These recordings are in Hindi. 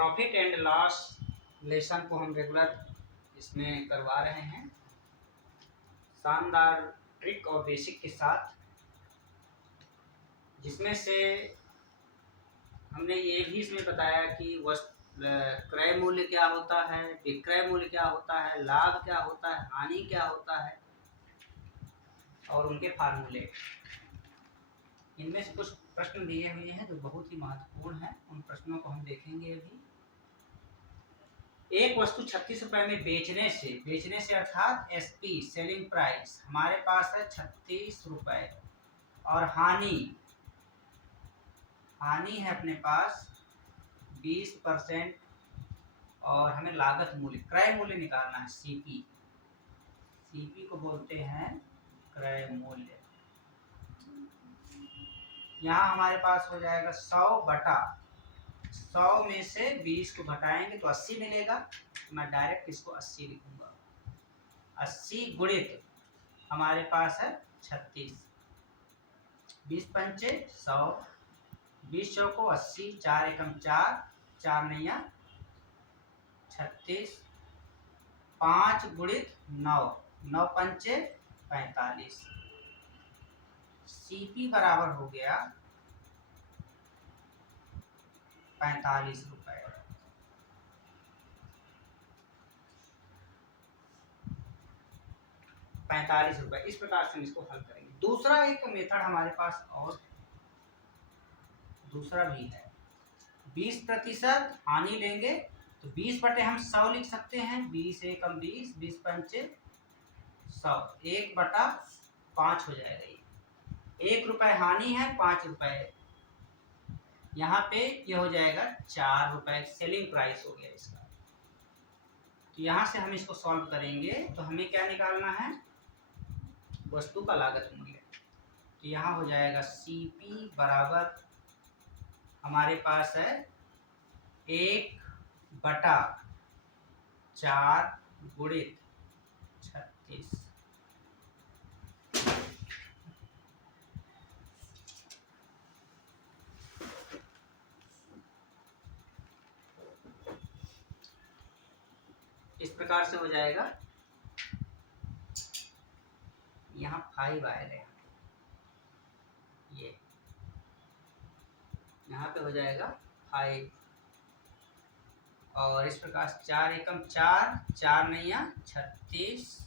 प्रॉफिट एंड लॉस लेसन को हम रेगुलर इसमें करवा रहे हैं शानदार ट्रिक और बेसिक के साथ, जिसमें से हमने ये भी इसमें बताया कि क्रय मूल्य क्या होता है, विक्रय मूल्य क्या होता है, लाभ क्या होता है, हानि क्या होता है और उनके फार्मूले। इनमें से कुछ प्रश्न दिए हुए हैं जो बहुत ही महत्वपूर्ण हैं, उन प्रश्नों को हम देखेंगे अभी। एक वस्तु 36 रुपए में बेचने से अर्थात एसपी सेलिंग प्राइस हमारे पास है 36 रुपए और हानि है अपने पास 20% और हमें लागत मूल्य क्रय मूल्य निकालना है सीपी को बोलते हैं क्रय मूल्य। यहाँ हमारे पास हो जाएगा 100 में से 20 को घटाएंगे तो 80 मिलेगा। मैं डायरेक्ट इसको 80 लिखूंगा। 80 गुणित हमारे पास है 36, 20 पंचे 100, 20 को 80, 4 एकम 4, 4 नैया 36, 5 गुणित 9, 9 पंचे 45। सीपी बराबर हो गया 45 रुपए। इस प्रकार से हम इसको हल करेंगे। दूसरा एक मेथड हमारे पास और दूसरा भी है। 20% हानि लेंगे तो 20 बटे हम 100 लिख सकते हैं। 20 एकम 20, 20 पंचे 100, 1/5 हो जाएगा। 1 रुपए हानि है, 5 रुपए यहाँ पे ये हो जाएगा 4 रुपए सेलिंग प्राइस हो गया इसका। तो यहाँ से हम इसको सॉल्व करेंगे तो हमें क्या निकालना है, वस्तु का लागत मूल्य। तो यहाँ हो जाएगा सीपी बराबर हमारे पास है 1/4 गुणित 36। इस प्रकार से हो जाएगा। यहाँ 5 आएगा, ये यहाँ पे हो जाएगा 5 और इस प्रकार से 4 एकम 4, 4 नैया 36,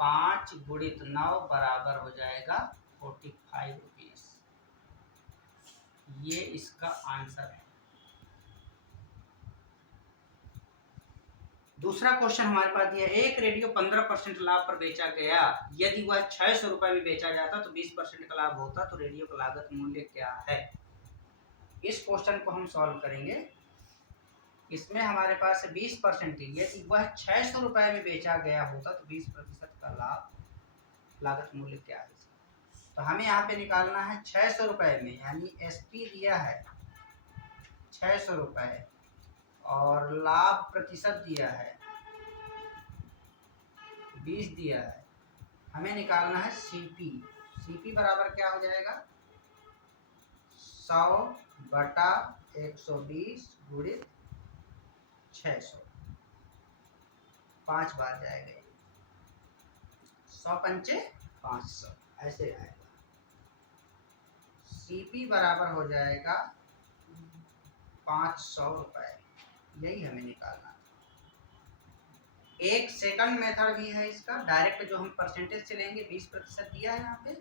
5 गुणित 9 बराबर हो जाएगा 45 रुपीस। ये इसका आंसर है। दूसरा क्वेश्चन हमारे पास दिया, एक रेडियो 15% लाभ पर बेचा गया। यदि वह 600 रुपए में बेचा जाता तो 20% का लाभ होता, तो रेडियो का लागत मूल्य क्या है। इस क्वेश्चन को हम सॉल्व करेंगे। इसमें हमारे पास 20% है। यदि वह 600 रुपए में बेचा गया होता तो 20% का लागत मूल्य क्या है। तो हमें यहाँ पे निकालना है 600 रुपए में, यानी एसपी दिया है 600 रुपए और लाभ प्रतिशत दिया है 20 दिया है। हमें निकालना है सीपी बराबर क्या हो जाएगा 100/120 गुणित 600, 5 बार जाएगा। 100 पंचे 500 ऐसे आएगा। सीपी बराबर हो जाएगा 500 रुपए। यही हमें निकालना है। एक सेकंड मेथड भी है इसका, डायरेक्ट जो हम परसेंटेज से लेंगे। 20% दिया है, यहाँ पे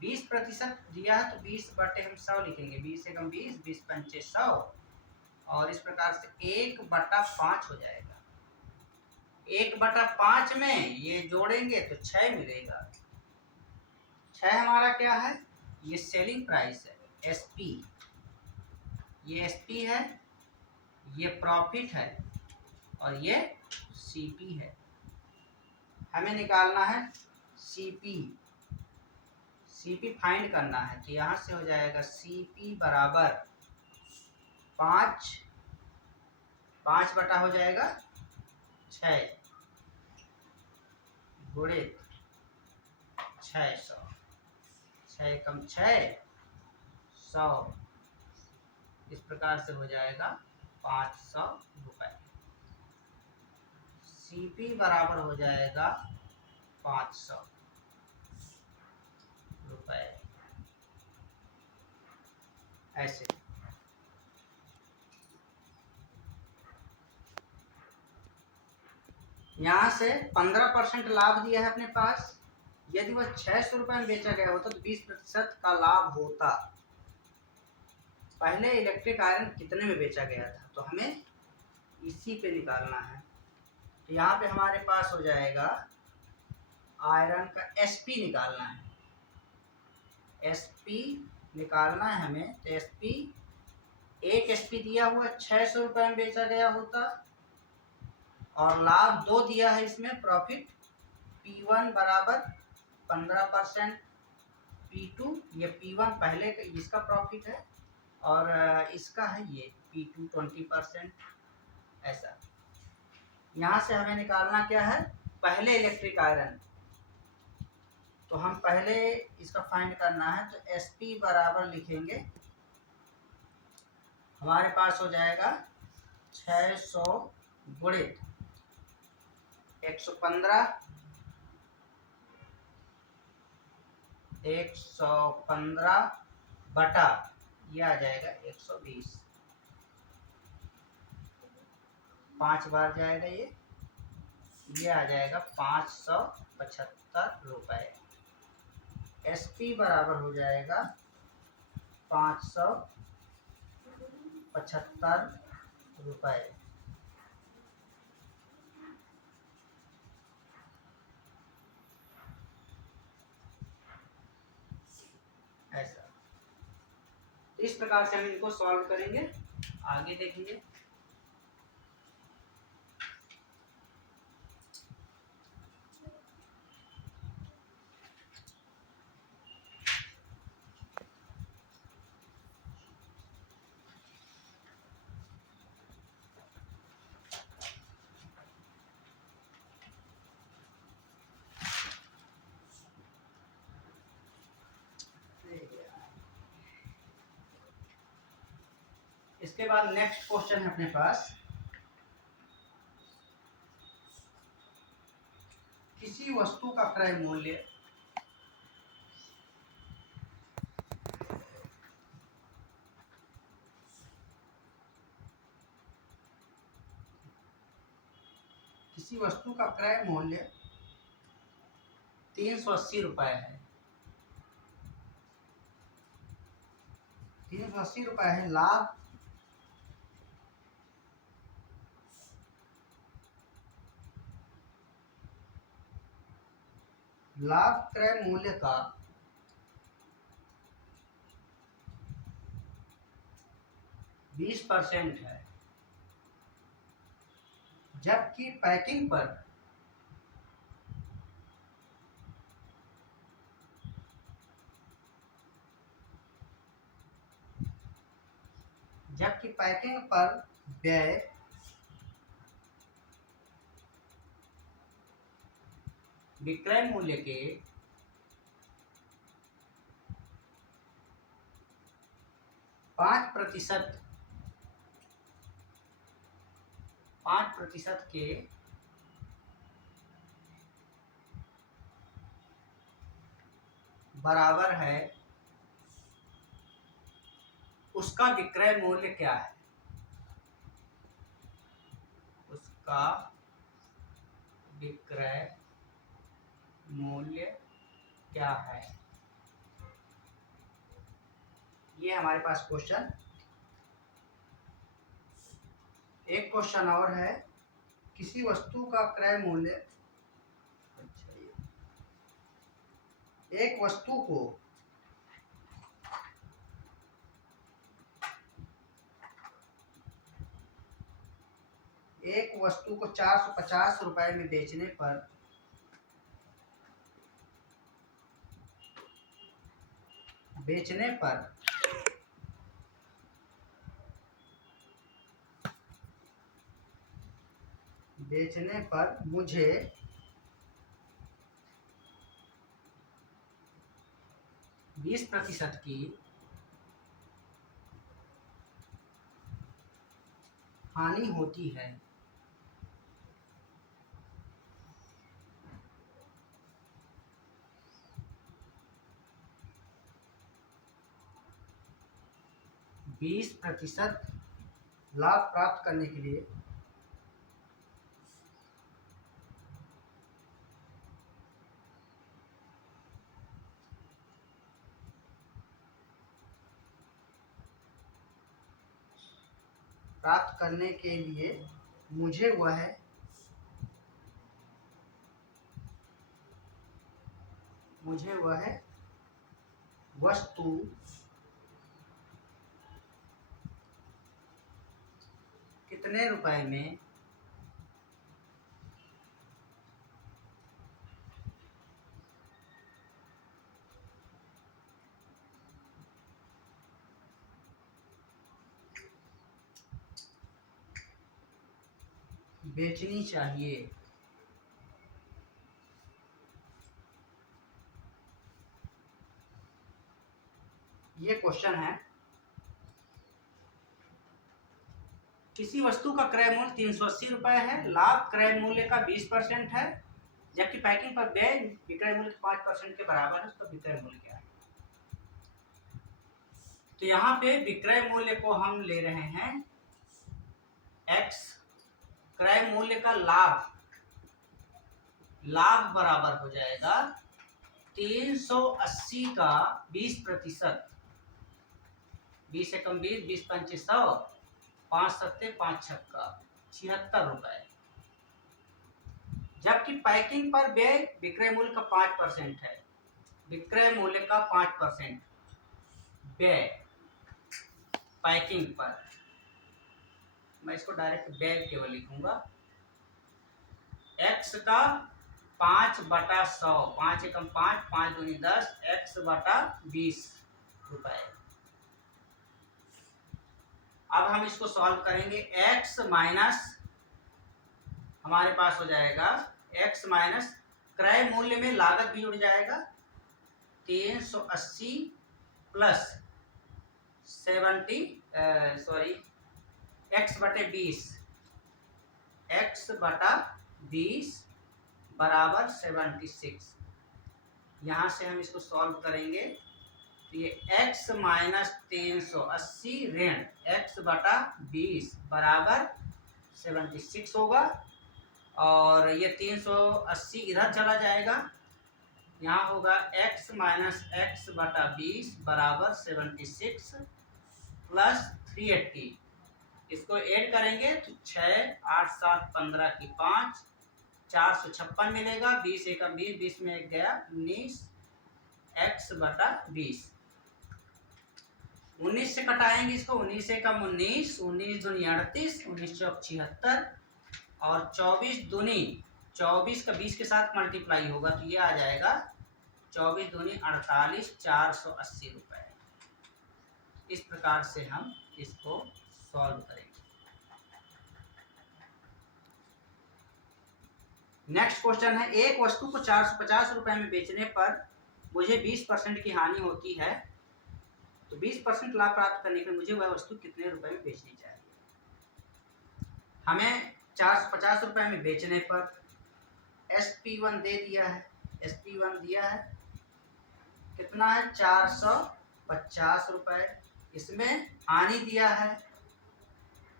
20% दिया है तो 20 बटे हम 100 लिखेंगे। 20 एकम 20, 20 पंचे 100 और इस प्रकार से 1/5 हो जाएगा। 1/5 में ये जोड़ेंगे तो 6 मिलेगा। 6 हमारा क्या है, ये सेलिंग प्राइस है, एसपी। ये एसपी है, ये प्रॉफिट है और ये सीपी है। हमें निकालना है सीपी फाइंड करना है। तो यहाँ से हो जाएगा सीपी बराबर 5 बटा हो जाएगा 6 गुणित 600, 6 कम 6 100, इस प्रकार से हो जाएगा 500 रुपये। CP बराबर हो जाएगा 500 रुपये। ऐसे यहाँ से 15% लाभ दिया है अपने पास। यदि वह 600 रुपये में बेचा गया होता तो 20% का लाभ होता। पहले इलेक्ट्रिक आयरन कितने में बेचा गया था, तो हमें इसी पे निकालना है। तो यहाँ पे हमारे पास हो जाएगा आयरन का SP निकालना है। SP निकालना है हमें, तो SP एक SP दिया हुआ 600 रुपये में बेचा गया होता और लाभ 2 दिया है इसमें प्रॉफिट। P1 बराबर 15%, P2 ये P1 पहले इसका प्रॉफिट है और इसका है ये P2 20%। ऐसा यहाँ से हमें निकालना क्या है, पहले इलेक्ट्रिक आयरन। तो हम पहले इसका फाइंड करना है, तो SP बराबर लिखेंगे, हमारे पास हो जाएगा 600 गुणित 115 बटा ये आ जाएगा 120। 5 बार जाएगा ये आ जाएगा 575 रुपये। SP बराबर हो जाएगा 575 रुपये। ऐसा इस प्रकार से हम इनको सॉल्व करेंगे, आगे देखेंगे। इसके बाद नेक्स्ट क्वेश्चन है अपने पास, किसी वस्तु का क्रय मूल्य किसी वस्तु का क्रय मूल्य 380 रुपये है। 380 रुपये है। लाभ क्रय मूल्य का 20% है, जबकि पैकिंग पर व्यय विक्रय मूल्य के 5% के बराबर है, उसका विक्रय मूल्य क्या है? उसका विक्रय मूल्य क्या है? ये हमारे पास क्वेश्चन। एक क्वेश्चन और है, किसी वस्तु का क्रय मूल्य, एक वस्तु को 450 रुपये में बेचने पर मुझे 20% की हानि होती है। बीस प्रतिशत लाभ प्राप्त करने के लिए मुझे वह वस्तु कितने रुपए में बेचनी चाहिए। ये क्वेश्चन है, किसी वस्तु का क्रय मूल्य 380 रुपए है, लाभ क्रय मूल्य का 20% है, जबकि पैकिंग पर व्यय विक्रय मूल्य 5% के बराबर है, तो विक्रय मूल्य क्या है? तो यहाँ पे विक्रय मूल्य को हम ले रहे हैं x, क्रय मूल्य का लाभ बराबर हो जाएगा 380 का 20%, 20 एकम 20, 20 पंचे 100, 5 सत्ते 5 छक्का 76 रुपए। जबकि पैकिंग पर व्यय विक्रय मूल्य का 5% है, विक्रय मूल्य का 5% व्यय पैकिंग पर, मैं इसको डायरेक्ट व्यय केवल लिखूंगा, x का 5/100, 5 एकम 5, 5 दूनी 10, x/20 रुपए। अब हम इसको सॉल्व करेंगे, x माइनस हमारे पास हो जाएगा x माइनस क्रय मूल्य में लागत भी जुड़ जाएगा 380 प्लस 70 x/20 बराबर 76। यहाँ से हम इसको सॉल्व करेंगे तो ये x माइनस 380 ऋण x/20 बराबर 76 होगा, और ये 380 इधर चला जाएगा, यहाँ होगा x माइनस x/20 बराबर 76 प्लस 380, इसको ऐड करेंगे तो 6, 8, 7, 15 की 5, 456 मिलेगा, 20 एकम 20, 20 में एक गया 19, x/20। 19 से कटाएंगे इसको, 19 एकम 19, 19 दूनी 38, 19 चौक 76, और 24 दूनी 24 का 20 के साथ मल्टीप्लाई होगा तो ये आ जाएगा 24 दूनी 48, 480 रुपए। इस प्रकार से हम इसको सॉल्व करेंगे। नेक्स्ट क्वेश्चन है, एक वस्तु को 450 रुपए में बेचने पर मुझे 20% की हानि होती है, तो 20% लाभ प्राप्त करने के लिए मुझे वह वस्तु कितने रुपए में बेचनी चाहिए? हमें 450 रुपए में बेचने पर SP1 दे दिया है, SP1 दिया है कितना है 450 रुपए, इसमें हानि दिया है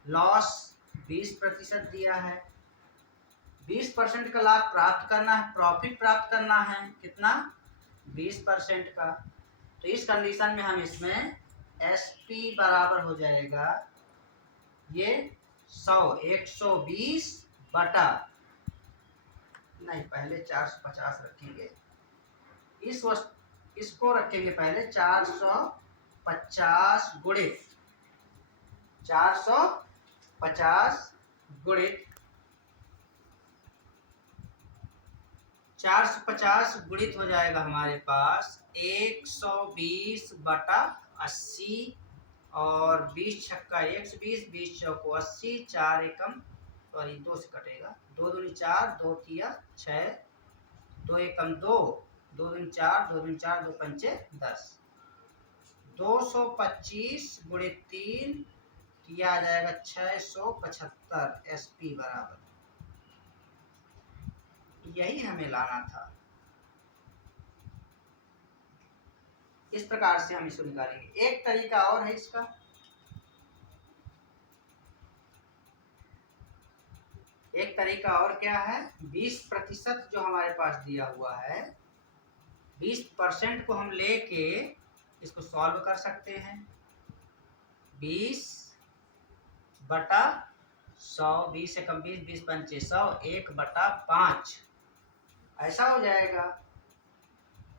लॉस 20% दिया है, 20% का लाभ प्राप्त करना है, प्रॉफिट प्राप्त करना है कितना 20% का, तो इस कंडीशन में हम इसमें SP बराबर हो जाएगा ये 120 बटा, नहीं पहले 450 रखेंगे, इसको रखेंगे पहले 450 गुणित 450 गुणित 450 गुणित हो जाएगा हमारे पास 120 बटा 80, और 20 छक्का 120, 20 चौको 80, 4 एकम 2 से कटेगा, 2 दूनी 4, 2 तिया 6, 2 एकम 2, 2 दूनी 4, 2 दूनी 4, 2 पंचे 10, 225 गुणित 3 तो यह आ जाएगा 675 SP बराबर, यही हमें लाना था। इस प्रकार से हम इसको निकालेंगे। एक तरीका और है इसका, एक तरीका और क्या है, 20% जो हमारे पास दिया हुआ है, 20% को हम लेके इसको सॉल्व कर सकते हैं। 20/100, 20 से कम 20, 20 पंचे 100, 1/5 ऐसा हो जाएगा।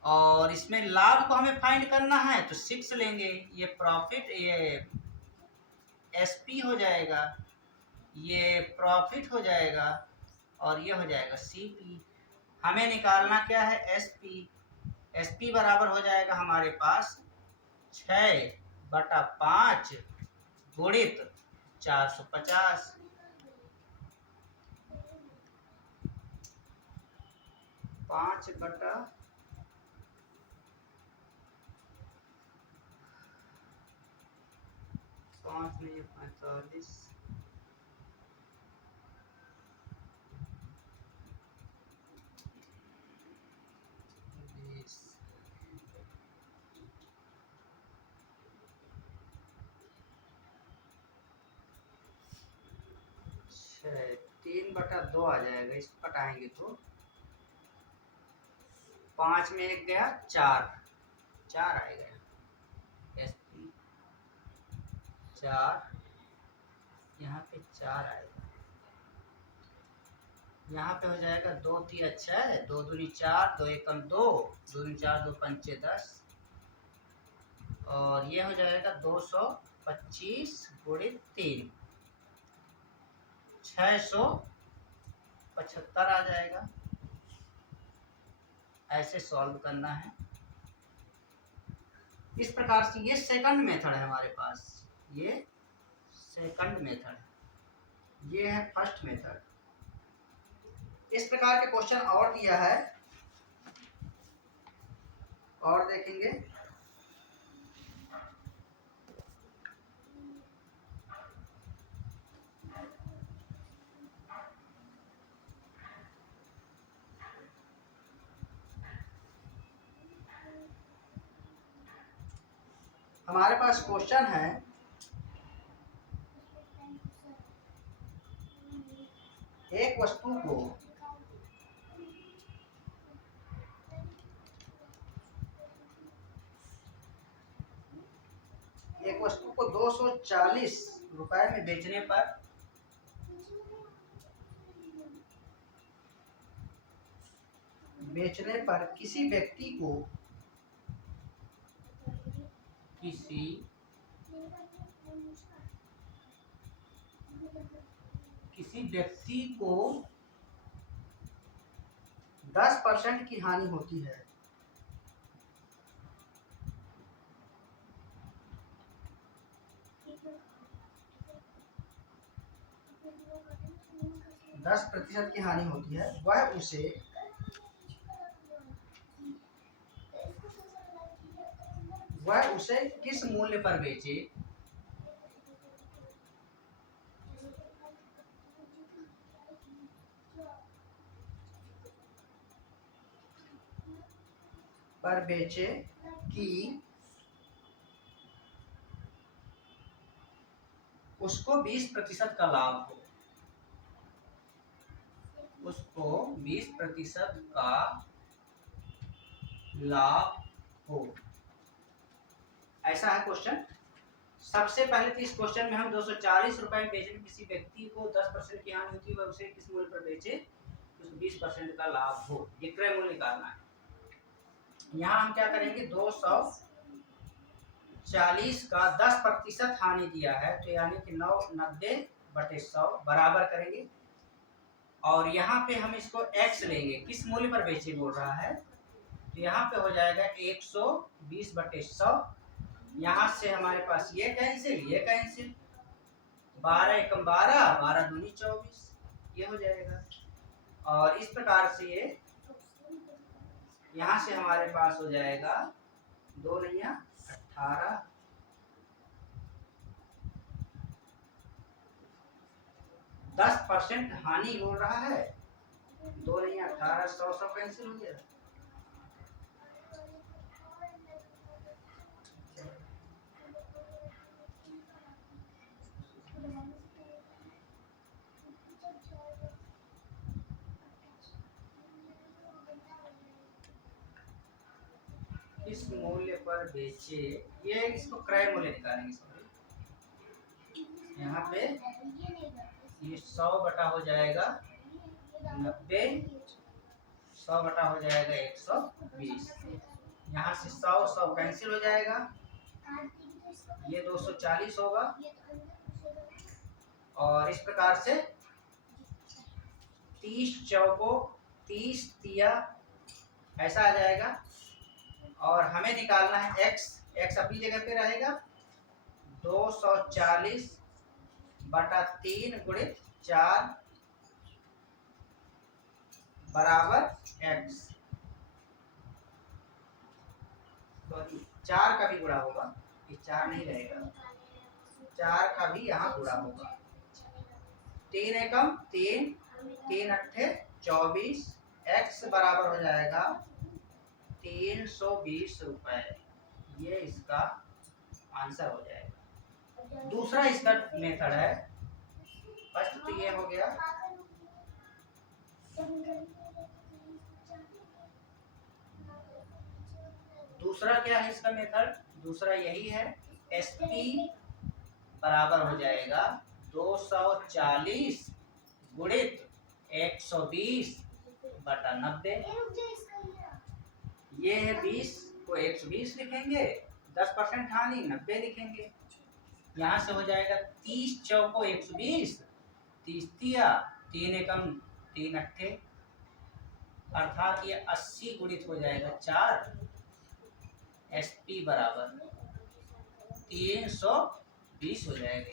और इसमें लाभ को हमें फाइंड करना है तो 6 लेंगे, ये प्रॉफिट, ये SP हो जाएगा, ये प्रॉफिट हो जाएगा, और ये हो जाएगा CP। हमें निकालना क्या है, SP। SP बराबर हो जाएगा हमारे पास 6/5 गुणित 450, 5/5 में 45, 3/2 आ जाएगा। इसको कटाएंगे तो 5 में 1 गया 4, 4 आएगा। SP 4, यहाँ पे 4 आएगा, यहाँ पे हो जाएगा 2 3 6, 2 दूनी 4, 2 एकम 2, 2 दूनी 4, 2 पंचे 10, और ये हो जाएगा 225 गुणित 3, 675 आ जाएगा। ऐसे सॉल्व करना है। इस प्रकार से ये सेकंड मेथड है हमारे पास, ये सेकंड मेथड, ये है फर्स्ट मेथड। इस प्रकार के क्वेश्चन और दिया है, और देखेंगे। हमारे पास क्वेश्चन है, एक वस्तु को एक वस्तु को 240 रुपए में बेचने पर किसी व्यक्ति को 10% की हानि होती है। दस प्रतिशत की हानि होती है, वह उसे किस मूल्य पर बेचे, कि उसको 20% का लाभ हो, उसको 20% का लाभ हो। ऐसा है क्वेश्चन। सबसे पहले तो इस क्वेश्चन में हम 240 रुपए में बेचे, किसी व्यक्ति को 10% की हानि होती है, वह उसे किस मूल्य पर बेचे, उसको 20% का लाभ हो, ये क्रय मूल्य निकालना है। यहाँ हम क्या करेंगे, 240 का 10% हानि दिया है, तो यानी कि 90/100 बराबर करेंगे, और यहाँ पे हम इसको x लेंगे, किस मूल्य पर बेचे बोल रहा है, तो यहाँ पे हो जाएगा 120/100। यहाँ से हमारे पास ये कैंसिल, 12 एकम 12, 12 दूनी 24, ये हो जाएगा। और इस प्रकार से ये यहाँ से हमारे पास हो जाएगा 2 9 18, 10% हानि हो रहा है। 2 नहीं 18, 100 कैंसिल हो गया। इस मूल्य पर बेचे, ये इसको क्रय मूल्य निकालेंगे। यहाँ पे ये 100 बटा हो जाएगा 90, 100 बटा हो जाएगा 120। यहाँ से 100 कैंसिल हो जाएगा, ये 240 होगा। और इस प्रकार से 30 चौको 30 तिया ऐसा आ जाएगा। और हमें निकालना है x अपनी जगह पे रहेगा 240 बटा 3 गुणित 4 बराबर x। सॉरी 4 का भी गुणा होगा, ये 4 नहीं रहेगा, 4 का भी यहाँ गुणा होगा। 3 एकम 3, 3 अट्ठे 24, x बराबर हो जाएगा 320 रुपए। ये इसका आंसर हो जाएगा। दूसरा इसका मेथड है, फर्स्ट तो ये हो गया। दूसरा क्या है इसका मेथड? दूसरा यही है, SP बराबर हो जाएगा 240 गुणित 120 बटा 90। ये है 20 को 120 लिखेंगे, 10% हानि 90 लिखेंगे। यहाँ से हो जाएगा 30 चौको 120, 30 तिया 3 एकम 3 अट्ठे, अर्थात ये 80 गुणित हो जाएगा 4। SP बराबर 320 हो जाएगा।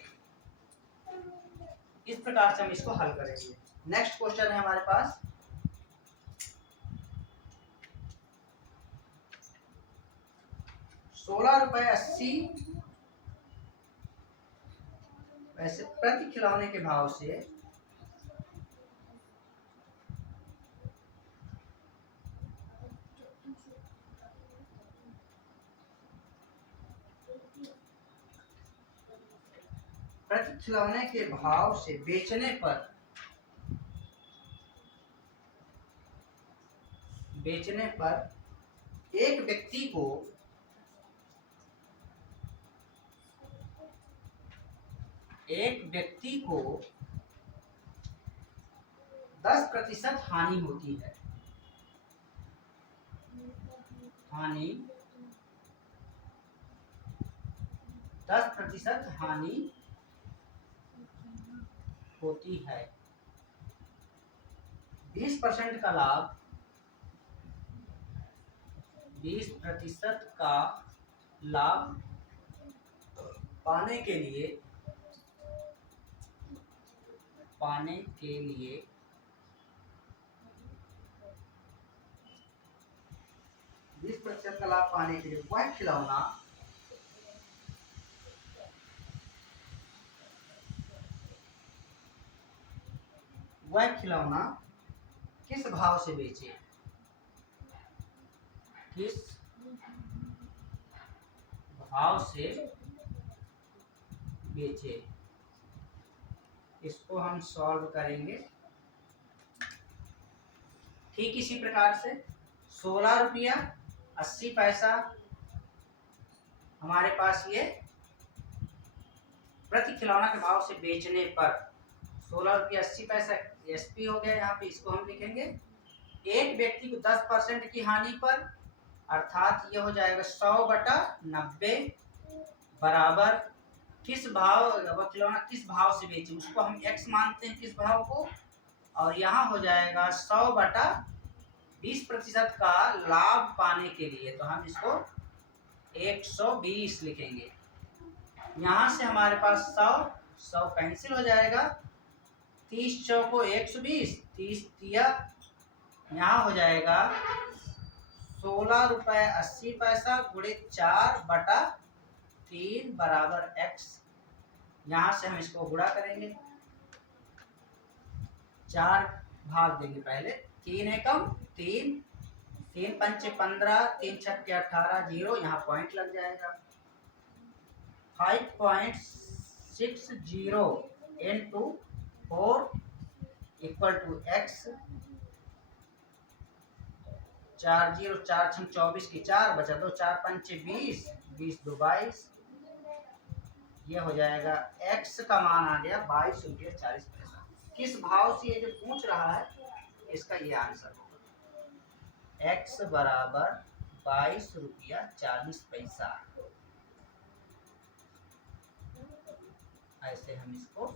इस प्रकार से हम इसको हल करेंगे। नेक्स्ट क्वेश्चन है हमारे पास, ₹16.80 वैसे प्रति खिलौने के भाव से बेचने पर एक व्यक्ति को 10% हानि होती है। हानि 10% हानि होती है। 20% का लाभ, 20% का लाभ पाने के लिए 20% का लाभ पाने के लिए वह खिलौना किस भाव से बेचे? किस भाव से बेचे? इसको हम सॉल्व करेंगे। ठीक इसी प्रकार से 16 रुपया 80 पैसा हमारे पास ये प्रति खिलौना के भाव से बेचने पर 16 रुपया 80 पैसा SP हो गया। यहाँ पे इसको हम लिखेंगे एक व्यक्ति को 10% की हानि पर, अर्थात ये हो जाएगा 100 बटा 90 बराबर किस भाव, वह खिलौना किस भाव से बेचे उसको हम x मानते हैं, किस भाव को। और यहाँ हो जाएगा 100 बटा 20% का लाभ पाने के लिए, तो हम इसको 120 लिखेंगे। यहाँ से हमारे पास 100 कैंसिल हो जाएगा, 30 चौको 120, 30 तिया यहाँ हो जाएगा 16 रुपये 80 पैसा गुणित 4 बटा 3 बराबर x। यहाँ से हम इसको गुणा करेंगे, 4 भाग देंगे पहले। 3 एकम 3, 3 पंचे 15, 3 छक्के 18, 0 यहाँ पॉइंट लग जाएगा। 5.60 into 4 इक्वल टू x। 4 0 4 6 24 की 4 बचा 2, 4 पंचे 20, 20 2 22। ये हो जाएगा x का मान आ गया 22 रुपये 40 पैसा। किस भाव से ये जो पूछ रहा है इसका ये आंसर होगा। x बराबर 22 रुपया 40 पैसा। ऐसे हम इसको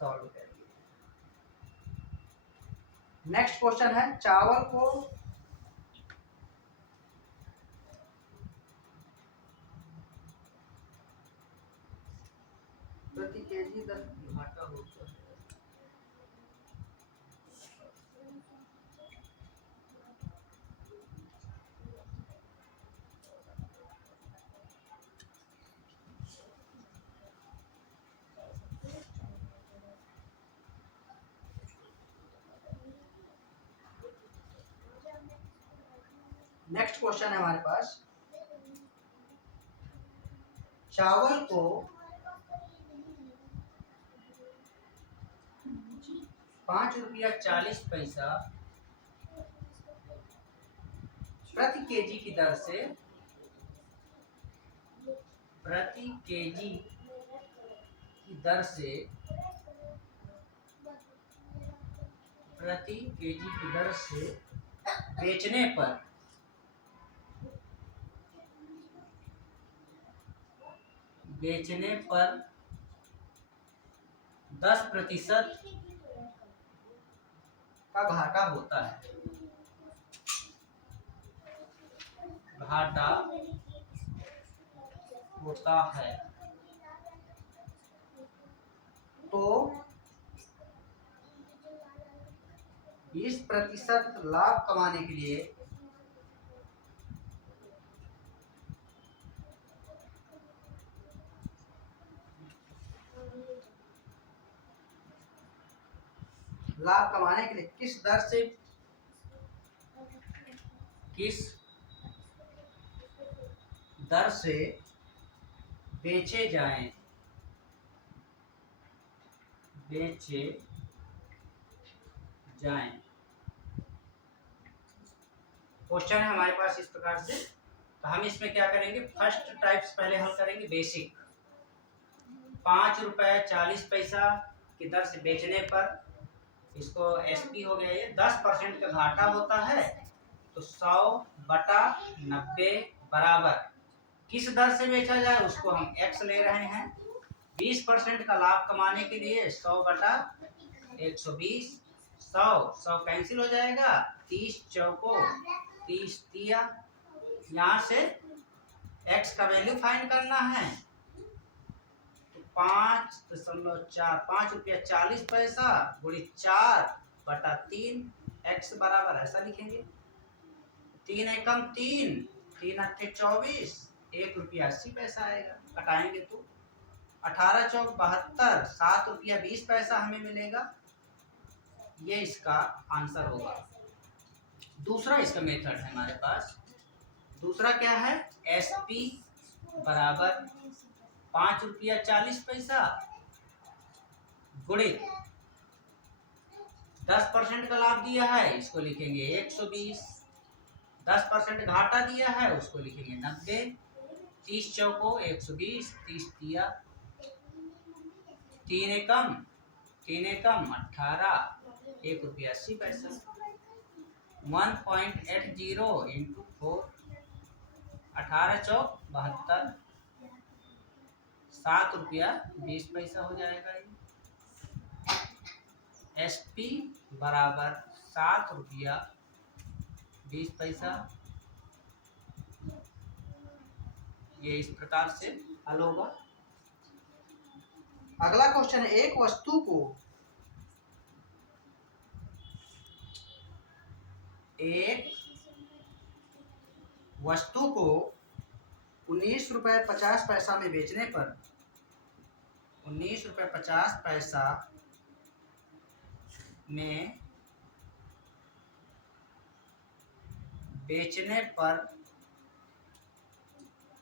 सॉल्व करेंगे। नेक्स्ट क्वेश्चन है, चावल को प्रति केजी 10 घाटा होता है। नेक्स्ट क्वेश्चन है हमारे पास, चावल को 5 रुपया 40 पैसा प्रति केजी की दर से प्रति केजी की दर से बेचने पर 10% का घाटा होता है। तो 20% लाभ कमाने के लिए किस दर से बेचे जाएं क्वेश्चन है हमारे पास इस प्रकार से। तो हम इसमें क्या करेंगे, फर्स्ट टाइप्स पहले हल करेंगे बेसिक। 5 रुपये 40 पैसा की दर से बेचने पर इसको एसपी हो गया, ये 10% का घाटा होता है। तो 100/90 बराबर किस दर से बेचा जाए उसको हम x ले रहे हैं। 20% का लाभ कमाने के लिए 100/120, 100 कैंसिल हो जाएगा, 30 चौको 30 दिया। यहाँ से x का वैल्यू फाइंड करना है। तो 5 रुपया 40 पैसा गुणी 4/3 x बराबर ऐसा लिखेंगे। 3 एकम 3, 3 अट्ठे 24, 1 रुपया 80 पैसा आएगा। कटाएंगे तो 18 चौक 72, 7 रुपया 20 पैसा हमें मिलेगा। ये इसका आंसर होगा। दूसरा इसका मेथड है हमारे पास। दूसरा क्या है, एसपी बराबर 5 रुपया 40 पैसा गुणित 10% का लाभ दिया है, इसको लिखेंगे 120। 10% घाटा दिया है, उसको लिखेंगे 90। 30 चौको 120, 30 दिया। 3 एकम 18, 1 रुपया 80 पैसा। 1.80 इंटू 4, 18 चौक 72, 7 रुपया 20 पैसा हो जाएगा। एसपी बराबर 7 रुपया 20 पैसा। ये इस प्रकार से हल होगा। अगला क्वेश्चन है, एक वस्तु को 19 रुपये 50 पैसा में बेचने पर 19 रुपये 50 पैसा में बेचने पर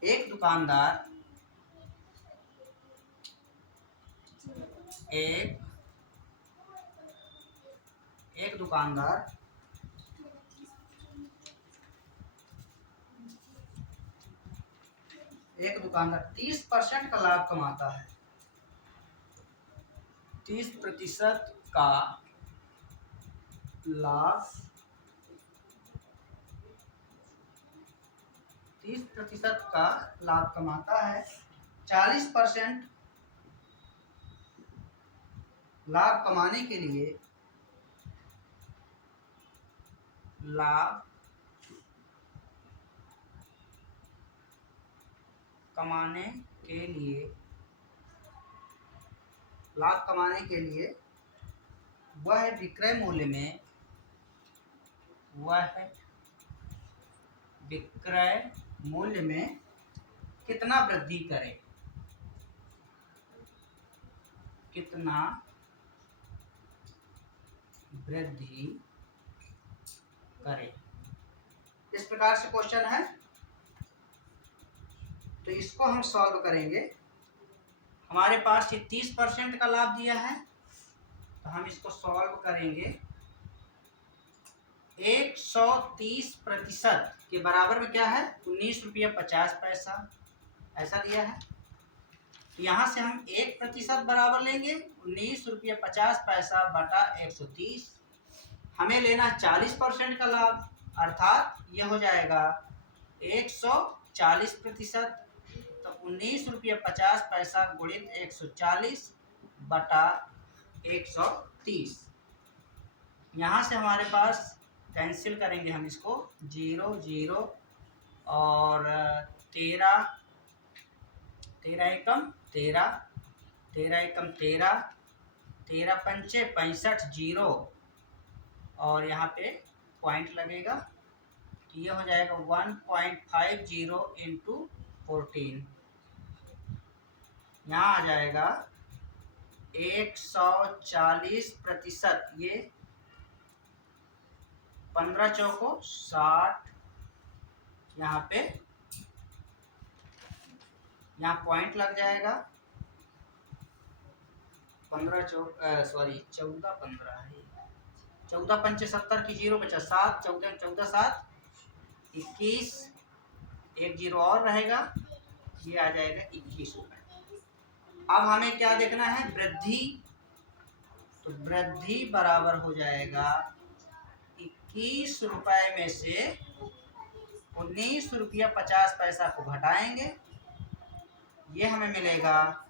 एक दुकानदार एक दुकानदार 30% का लाभ कमाता है। 30% का लाभ 30% का लाभ कमाता है। 40% लाभ कमाने के लिए लाभ कमाने के लिए वह विक्रय मूल्य में कितना वृद्धि करे, इस प्रकार से क्वेश्चन है। तो इसको हम सॉल्व करेंगे। हमारे पास ये 30% का लाभ दिया है, तो हम इसको सॉल्व करेंगे। 130% के बराबर में क्या है, 19 रुपया 50 पैसा, ऐसा दिया है। यहाँ से हम 1% बराबर लेंगे 19 रुपया 50 पैसा बटा 130। हमें लेना 40% का लाभ, अर्थात यह हो जाएगा 140%। तो 19 रुपया 50 पैसा गुणित 140 बटा 130। यहाँ से हमारे पास कैंसिल करेंगे हम इसको, 0 0 और 13 एकम 13, 13 एकम 13, 13 पंचे 65, 0 और यहाँ पे पॉइंट लगेगा। तो ये हो जाएगा 1.50 इंटू 14। यहाँ आ जाएगा 140%। ये 15 चौको 60, यहाँ पे यहाँ पॉइंट लग जाएगा। 14 15 है, 14 पंचे 70 की 0 बचा 7, 14 7 21, एक 0 और रहेगा, ये आ जाएगा 21 रुपये। अब हमें क्या देखना है, वृद्धि। तो वृद्धि बराबर हो जाएगा 21 रुपये में से 19 रुपया 50 पैसा को घटाएंगे, ये हमें मिलेगा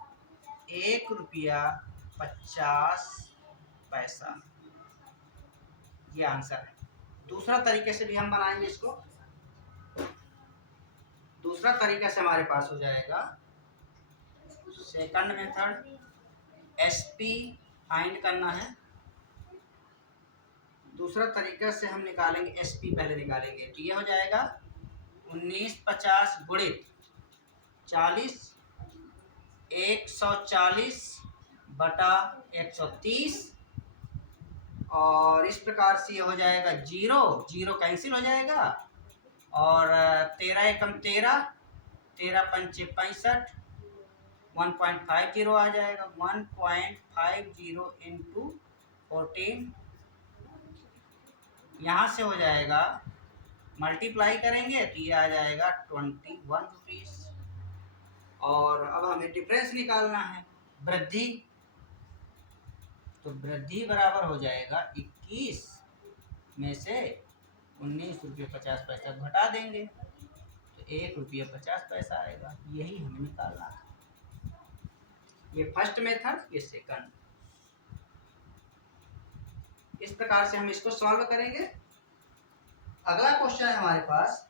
1 रुपया 50 पैसा। ये आंसर है। दूसरा तरीके से भी हम बनाएंगे इसको। दूसरा तरीका से हमारे पास हो जाएगा सेकंड मेथड, एसपी फाइंड करना है। दूसरा तरीका से हम निकालेंगे, एसपी पहले निकालेंगे। तो ये हो जाएगा 1950 गुणित 40, 140 बटा 130, और इस प्रकार से ये हो जाएगा 0 0 कैंसिल हो जाएगा, और 13 एकम 13, 13 पंचे 65, 1.50 आ जाएगा। 1.50 इंटू 14, यहाँ से हो जाएगा, मल्टीप्लाई करेंगे तो ये आ जाएगा 21 रुपीस। और अब हमें डिफरेंस निकालना है, वृद्धि। तो वृद्धि बराबर हो जाएगा 21 में से 19 रुपये 50 पैसा घटा देंगे, तो 1 रुपया 50 पैसा आएगा। यही हमें निकालना है। ये फर्स्ट मेथड, ये सेकंड। इस प्रकार से हम इसको सॉल्व करेंगे। अगला क्वेश्चन है हमारे पास,